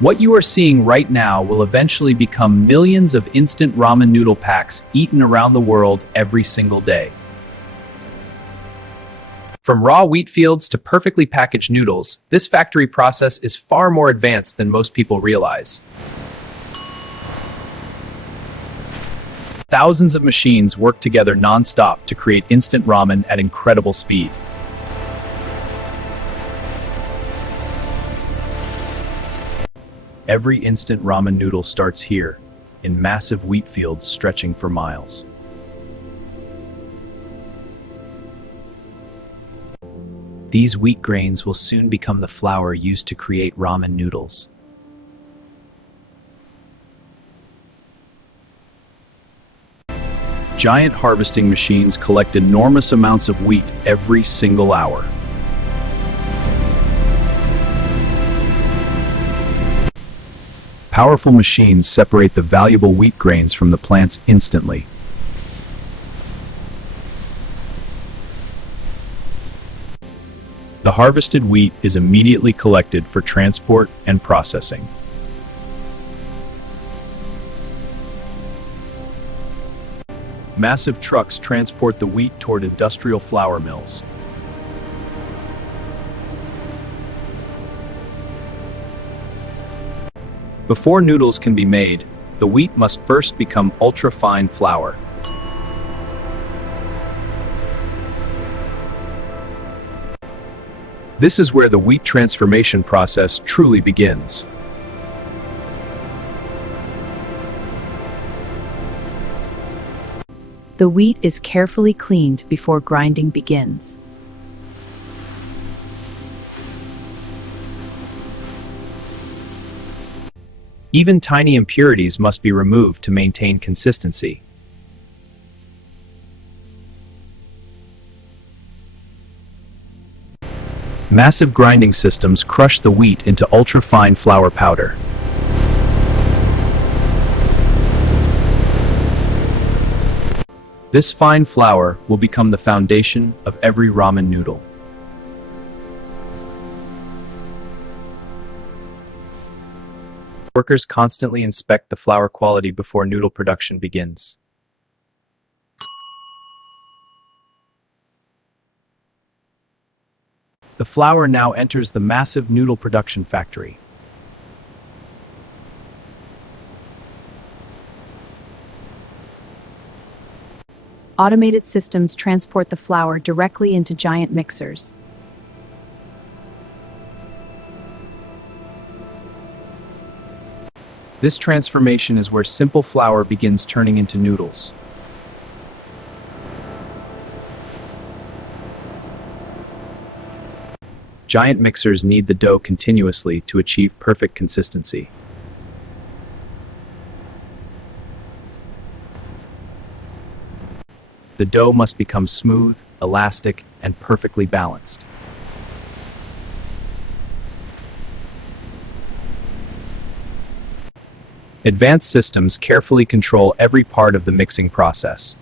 What you are seeing right now will eventually become millions of instant ramen noodle packs eaten around the world every single day. From raw wheat fields to perfectly packaged noodles, this factory process is far more advanced than most people realize. Thousands of machines work together non-stop to create instant ramen at incredible speed. Every instant ramen noodle starts here, in massive wheat fields stretching for miles. These wheat grains will soon become the flour used to create ramen noodles. Giant harvesting machines collect enormous amounts of wheat every single hour. Powerful machines separate the valuable wheat grains from the plants instantly. The harvested wheat is immediately collected for transport and processing. Massive trucks transport the wheat toward industrial flour mills. Before noodles can be made, the wheat must first become ultra-fine flour. This is where the wheat transformation process truly begins. The wheat is carefully cleaned before grinding begins. Even tiny impurities must be removed to maintain consistency. Massive grinding systems crush the wheat into ultra-fine flour powder. This fine flour will become the foundation of every ramen noodle. Workers constantly inspect the flour quality before noodle production begins. The flour now enters the massive noodle production factory. Automated systems transport the flour directly into giant mixers. This transformation is where simple flour begins turning into noodles. Giant mixers knead the dough continuously to achieve perfect consistency. The dough must become smooth, elastic, and perfectly balanced. Advanced systems carefully control every part of the mixing process.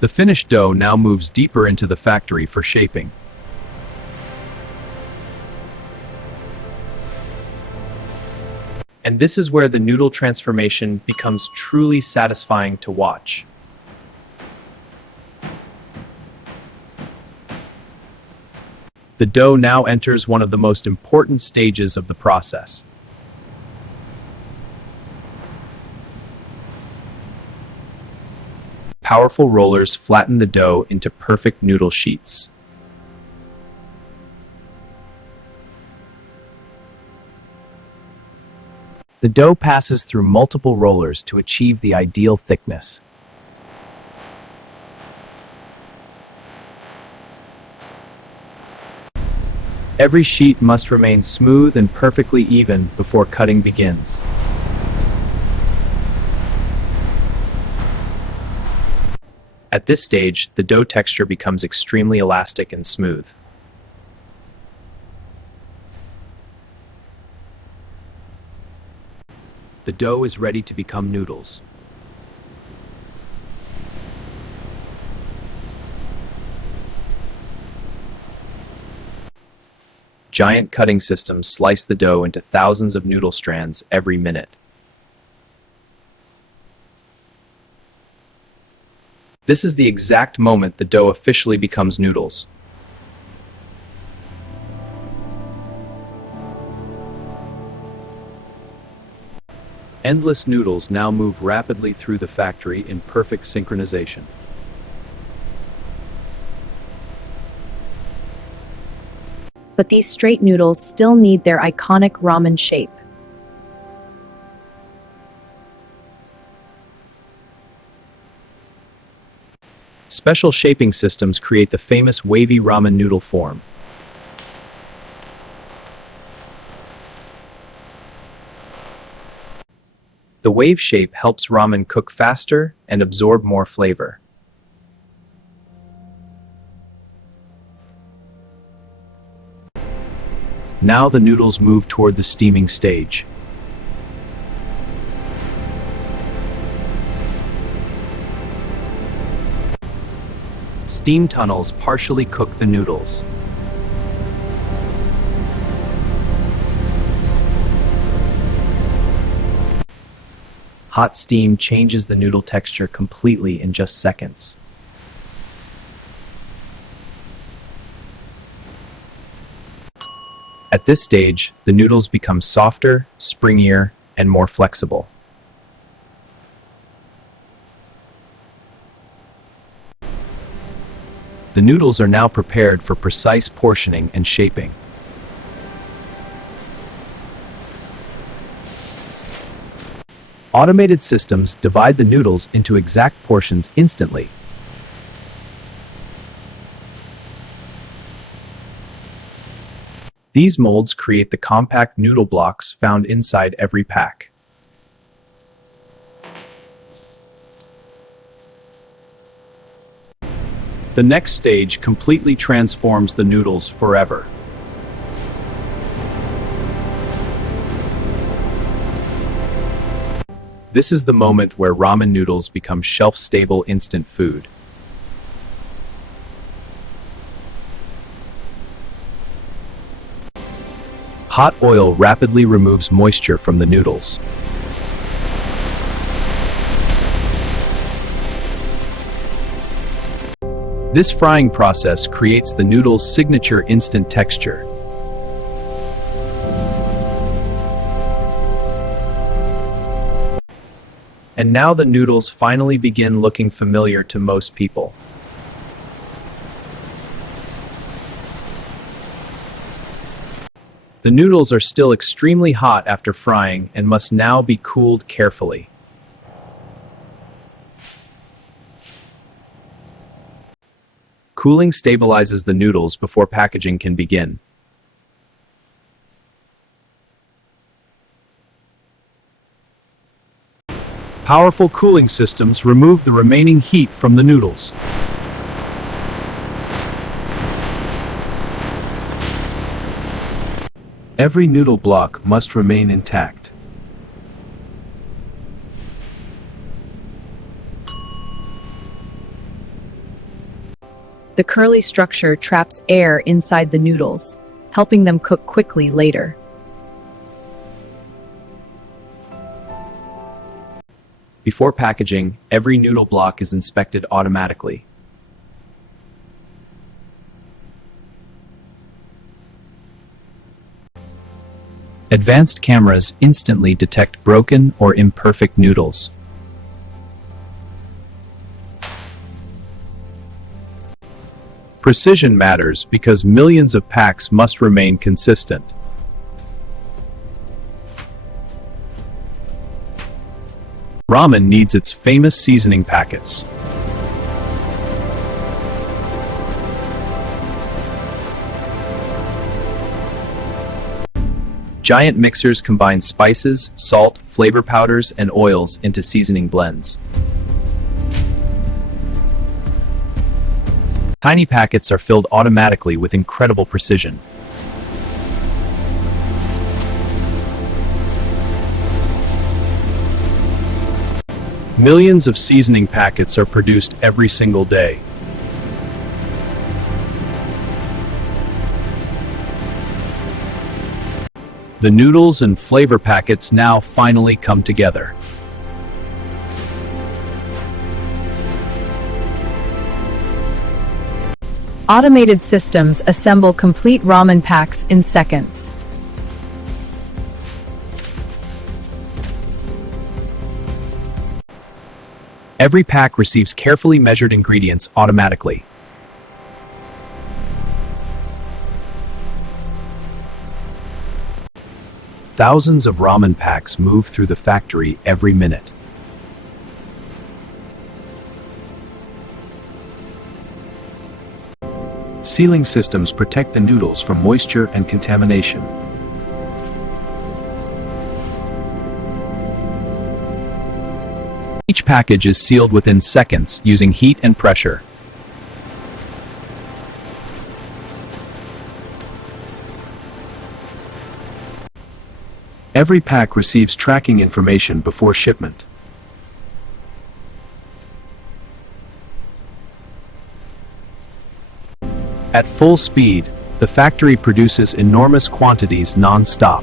The finished dough now moves deeper into the factory for shaping. And this is where the noodle transformation becomes truly satisfying to watch. The dough now enters one of the most important stages of the process. Powerful rollers flatten the dough into perfect noodle sheets. The dough passes through multiple rollers to achieve the ideal thickness. Every sheet must remain smooth and perfectly even before cutting begins. At this stage, the dough texture becomes extremely elastic and smooth. The dough is ready to become noodles. Giant cutting systems slice the dough into thousands of noodle strands every minute. This is the exact moment the dough officially becomes noodles. Endless noodles now move rapidly through the factory in perfect synchronization. But these straight noodles still need their iconic ramen shape. Special shaping systems create the famous wavy ramen noodle form. The wave shape helps ramen cook faster and absorb more flavor. Now the noodles move toward the steaming stage. Steam tunnels partially cook the noodles. Hot steam changes the noodle texture completely in just seconds. At this stage, the noodles become softer, springier, and more flexible. The noodles are now prepared for precise portioning and shaping. Automated systems divide the noodles into exact portions instantly. These molds create the compact noodle blocks found inside every pack. The next stage completely transforms the noodles forever. This is the moment where ramen noodles become shelf-stable instant food. Hot oil rapidly removes moisture from the noodles. This frying process creates the noodle's signature instant texture. And now the noodles finally begin looking familiar to most people. The noodles are still extremely hot after frying and must now be cooled carefully. Cooling stabilizes the noodles before packaging can begin. Powerful cooling systems remove the remaining heat from the noodles. Every noodle block must remain intact. The curly structure traps air inside the noodles, helping them cook quickly later. Before packaging, every noodle block is inspected automatically. Advanced cameras instantly detect broken or imperfect noodles. Precision matters because millions of packs must remain consistent. Ramen needs its famous seasoning packets. Giant mixers combine spices, salt, flavor powders, and oils into seasoning blends. Tiny packets are filled automatically with incredible precision. Millions of seasoning packets are produced every single day. The noodles and flavor packets now finally come together. Automated systems assemble complete ramen packs in seconds. Every pack receives carefully measured ingredients automatically. Thousands of ramen packs move through the factory every minute. Sealing systems protect the noodles from moisture and contamination. Each package is sealed within seconds using heat and pressure. Every pack receives tracking information before shipment. At full speed, the factory produces enormous quantities non-stop.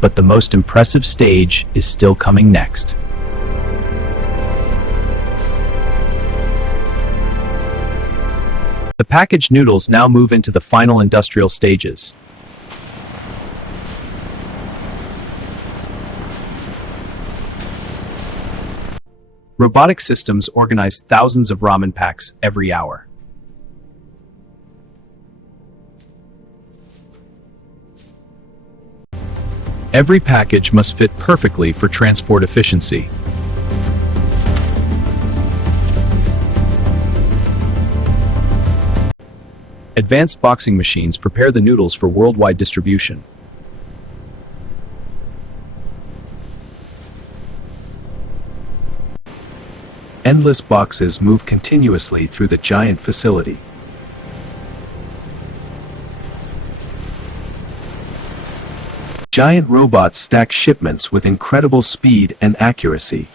But the most impressive stage is still coming next. The packaged noodles now move into the final industrial stages. Robotic systems organize thousands of ramen packs every hour. Every package must fit perfectly for transport efficiency. Advanced boxing machines prepare the noodles for worldwide distribution. Endless boxes move continuously through the giant facility. Giant robots stack shipments with incredible speed and accuracy.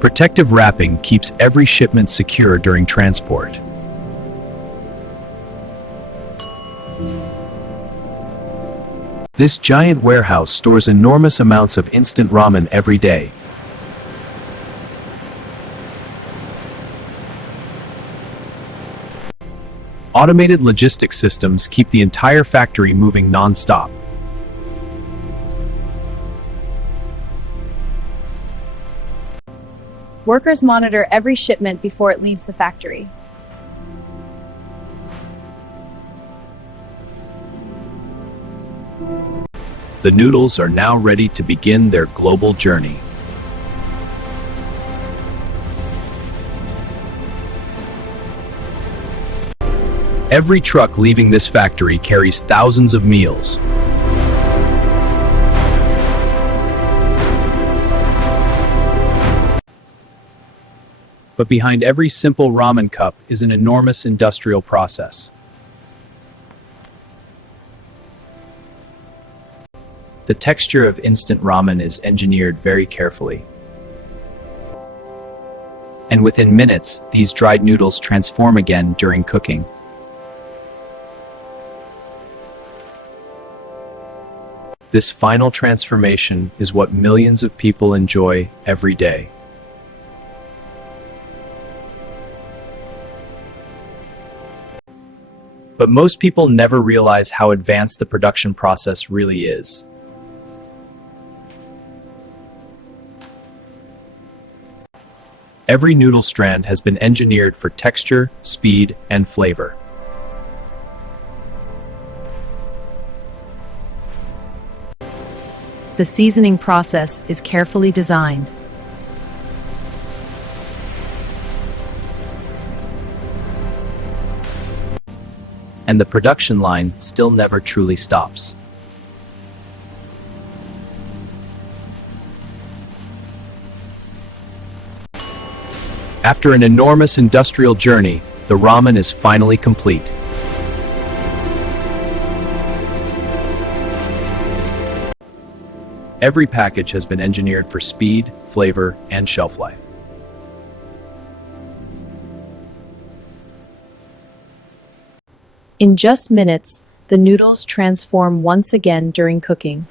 Protective wrapping keeps every shipment secure during transport. This giant warehouse stores enormous amounts of instant ramen every day. Automated logistics systems keep the entire factory moving non-stop. Workers monitor every shipment before it leaves the factory. The noodles are now ready to begin their global journey. Every truck leaving this factory carries thousands of meals. But behind every simple ramen cup is an enormous industrial process. The texture of instant ramen is engineered very carefully. And within minutes, these dried noodles transform again during cooking. This final transformation is what millions of people enjoy every day. But most people never realize how advanced the production process really is. Every noodle strand has been engineered for texture, speed, and flavor. The seasoning process is carefully designed. And the production line still never truly stops. After an enormous industrial journey, the ramen is finally complete. Every package has been engineered for speed, flavor, and shelf life. In just minutes, the noodles transform once again during cooking.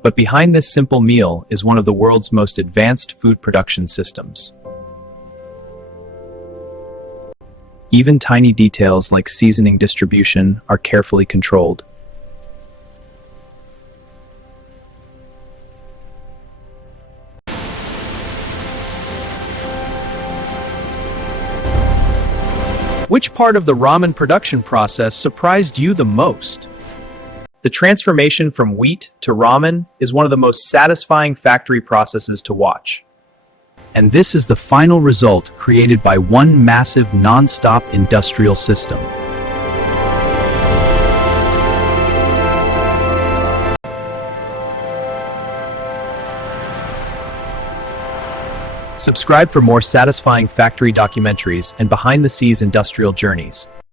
But behind this simple meal is one of the world's most advanced food production systems. Even tiny details like seasoning distribution are carefully controlled. Which part of the ramen production process surprised you the most? The transformation from wheat to ramen is one of the most satisfying factory processes to watch. And this is the final result created by one massive non-stop industrial system. Subscribe for more satisfying factory documentaries and behind-the-scenes industrial journeys.